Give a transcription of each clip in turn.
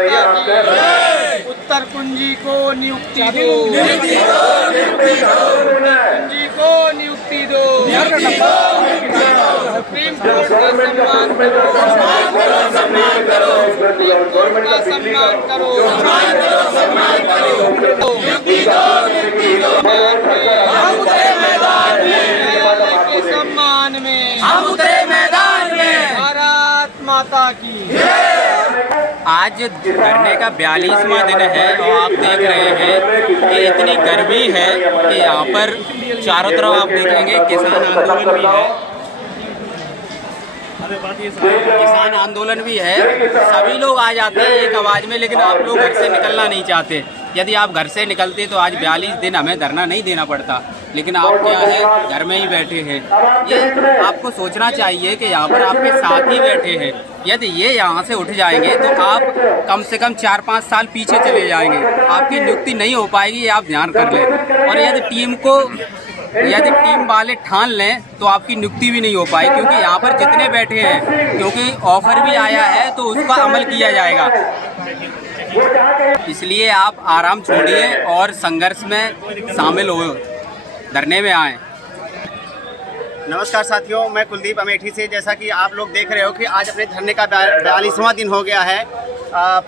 माता की। उत्तर कुंजी को नियुक्ति दो, कुंजी को नियुक्ति दो, सुप्रीम कोर्ट का सम्मान करो, सुप्रीम कोर्ट का सम्मान करो, न्यायालय के सम्मान में हम उतरे मैदान में। भारत माता की। आज धरने का 42वां दिन है और आप देख रहे हैं कि इतनी गर्मी है कि यहाँ पर चारों तरफ आप देखेंगे किसान आंदोलन भी है, किसान आंदोलन भी है। सभी लोग आ जाते हैं एक आवाज़ में, लेकिन आप लोग घर से निकलना नहीं चाहते। यदि आप घर से निकलते तो आज 42 दिन हमें धरना नहीं देना पड़ता, लेकिन आप क्या है घर में ही बैठे हैं। ये आपको सोचना चाहिए कि यहाँ पर आपके साथ ही बैठे हैं। यदि ये यहाँ से उठ जाएंगे तो आप कम से कम 4-5 साल पीछे चले जाएंगे, आपकी नियुक्ति नहीं हो पाएगी, ये आप ध्यान कर लें। और यदि टीम वाले ठान लें तो आपकी नियुक्ति भी नहीं हो पाई, क्योंकि यहाँ पर जितने बैठे हैं, क्योंकि ऑफर भी आया है तो उसका अमल किया जाएगा। इसलिए आप आराम छोड़िए और संघर्ष में शामिल हो, धरने में आएँ। नमस्कार साथियों, मैं कुलदीप अमेठी से। जैसा कि आप लोग देख रहे हो कि आज अपने धरने का 42वां दिन हो गया है,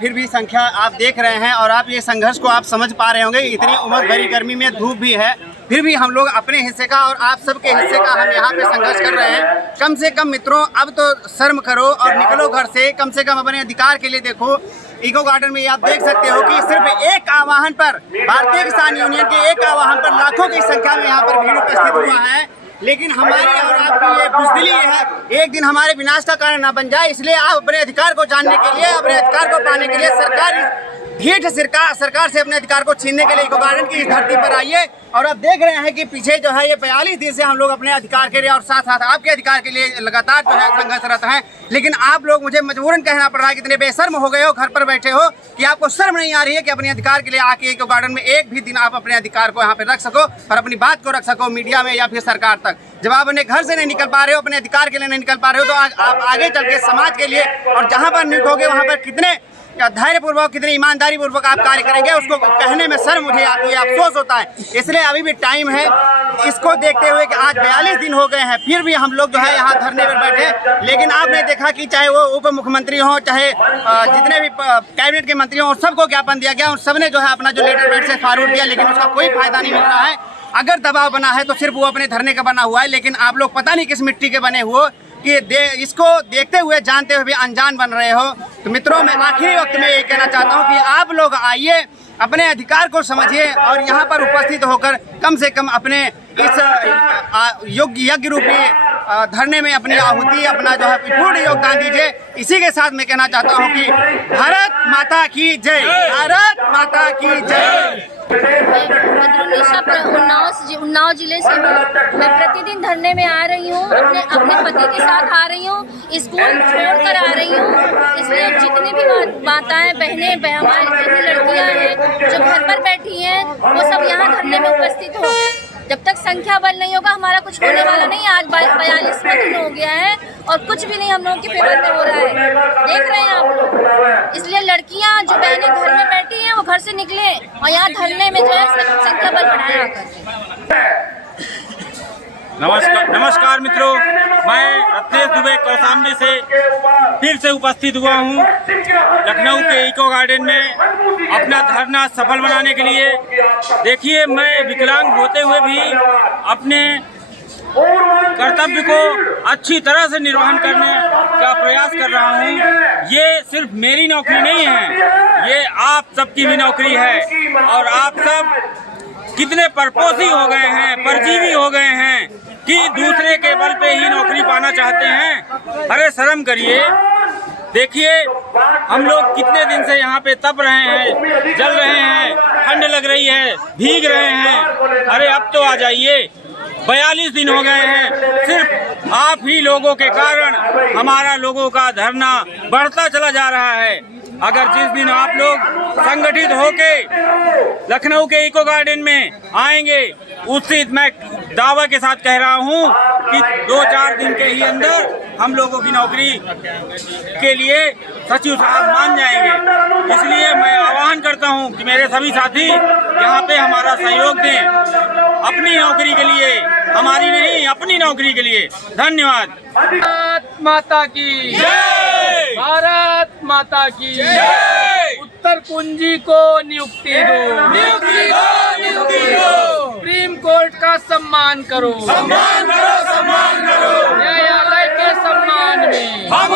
फिर भी संख्या आप देख रहे हैं और आप ये संघर्ष को आप समझ पा रहे होंगे। इतनी उमस भरी गर्मी में धूप भी है, फिर भी हम लोग अपने हिस्से का और आप सबके हिस्से का हम यहाँ पे संघर्ष कर रहे हैं। कम से कम मित्रों, अब तो शर्म करो और निकलो घर से, कम से कम अपने अधिकार के लिए देखो। इको गार्डन में आप देख सकते हो कि सिर्फ एक आह्वान पर, भारतीय किसान यूनियन के एक आह्वान पर लाखों की संख्या में यहाँ पर भीड़ उपस्थित हुआ है। लेकिन हमारी और आपकी ये बुज़दिली है, एक दिन हमारे विनाश का कारण ना बन जाए। इसलिए आप अपने अधिकार को जानने के लिए, अपने अधिकार को पाने के लिए सरकार से अपने अधिकार को छीनने के लिए इको गार्डन की इस धरती पर आइए। और आप देख रहे हैं कि पीछे जो है ये 42 दिन से हम लोग अपने अधिकार के लिए और साथ साथ आपके अधिकार के लिए लगातार जो है संघर्षरत हैं। लेकिन आप लोग, मुझे मजबूरन कहना पड़ रहा है, कितने बेशर्म हो गए हो, घर पर बैठे हो, कि आपको शर्म नहीं आ रही है कि अपने अधिकार के लिए आके इको गार्डन में एक भी दिन आप अपने अधिकार को यहाँ पे रख सको और अपनी बात को रख सको मीडिया में या फिर सरकार तक। जब आप अपने घर से नहीं निकल पा रहे हो, अपने अधिकार के लिए नहीं निकल पा रहे हो, तो आप आगे चल के समाज के लिए और जहाँ पर नियुक्त होगे वहाँ पर कितने धैर्यपूर्वक, कितनी ईमानदारी पूर्वक आप कार्य करेंगे, उसको कहने में शर्म मुझे आती है, अफसोस होता है। इसलिए अभी भी टाइम है। इसको देखते हुए कि आज 42 दिन हो गए हैं, फिर भी हम लोग जो है यहाँ धरने पर बैठे। लेकिन आपने देखा कि चाहे वो उप मुख्यमंत्री हों, चाहे जितने भी कैबिनेट के मंत्री हों, सबको ज्ञापन दिया गया, उन सबने जो है अपना जो लेटर पेड से फॉरवर्ड किया, लेकिन उसका कोई फायदा नहीं मिल रहा है। अगर दबाव बना है तो सिर्फ वो अपने धरने का बना हुआ है, लेकिन आप लोग पता नहीं किस मिट्टी के बने हुए कि इसको देखते हुए, जानते हुए भी अनजान बन रहे हो। तो मित्रों, मैं आखिरी वक्त में ये कहना चाहता हूँ कि आप लोग आइए, अपने अधिकार को समझिए और यहाँ पर उपस्थित होकर कम से कम अपने इस यज्ञ रूपी धरने में अपनी आहुति, अपना जो है पूर्ण योगदान दीजिए। इसी के साथ मैं कहना चाहता हूँ कि भारत माता की जय, भारत माता की जय। उन्नाव जिले से हूँ। मैं प्रतिदिन धरने में आ रही हूँ, अपने पति के साथ आ रही हूँ, स्कूल छोड़कर आ रही हूँ। इसलिए जितनी भी माताएं, बहनें, हमारी जितनी लड़कियाँ हैं जो घर पर बैठी हैं, वो सब यहाँ धरने में उपस्थित हो। जब तक संख्या बल नहीं होगा, हमारा कुछ होने वाला नहीं। आज 42वां दिन हो गया है और कुछ भी नहीं हम लोगों के फेवर में हो रहा है, देख रहे हैं आप लोग। इसलिए लड़कियां, जो बहनें घर में बैठी हैं, वो घर से निकले और यहाँ धरने में जो है संख्या बल बढ़ाया करके। नमस्कार मित्रों, मैं रत्नेश दुबे कौशाम्बी से फिर से उपस्थित हुआ हूँ लखनऊ के इको गार्डन में अपना धरना सफल बनाने के लिए। देखिए, मैं विकलांग होते हुए भी अपने कर्तव्य को अच्छी तरह से निर्वहन करने का प्रयास कर रहा हूँ। ये सिर्फ मेरी नौकरी नहीं है, ये आप सबकी भी नौकरी है। और आप सब कितने परपोषी हो गए हैं, परजीवी हो गए हैं कि दूसरे के बल पे ही नौकरी पाना चाहते हैं। अरे शर्म करिए। देखिए, हम लोग कितने दिन से यहाँ पे तप रहे हैं, जल रहे हैं, ठंड लग रही है, भीग रहे हैं। अरे अब तो आ जाइए, 42 दिन हो गए हैं, सिर्फ आप ही लोगों के कारण हमारा लोगों का धरना बढ़ता चला जा रहा है। अगर जिस दिन आप लोग संगठित होके लखनऊ के इको गार्डन में आएंगे, उस दिन मैं दावा के साथ कह रहा हूं कि 2-4 दिन के ही अंदर हम लोगों की नौकरी के लिए सचिव साहब मान जाएंगे। इसलिए मैं आह्वान करता हूं कि मेरे सभी साथी यहाँ पे हमारा सहयोग दें, अपनी नौकरी के लिए, हमारी नहीं अपनी नौकरी के लिए। धन्यवाद। भारत माता की जय, भारत माता की जय। उत्तर कुंजी को नियुक्ति दो, नियुक्ति दो, नियुक्ति दो। सुप्रीम कोर्ट का सम्मान करो, सम्मान करो, सम्मान करो। न्यायालय के सम्मान में हम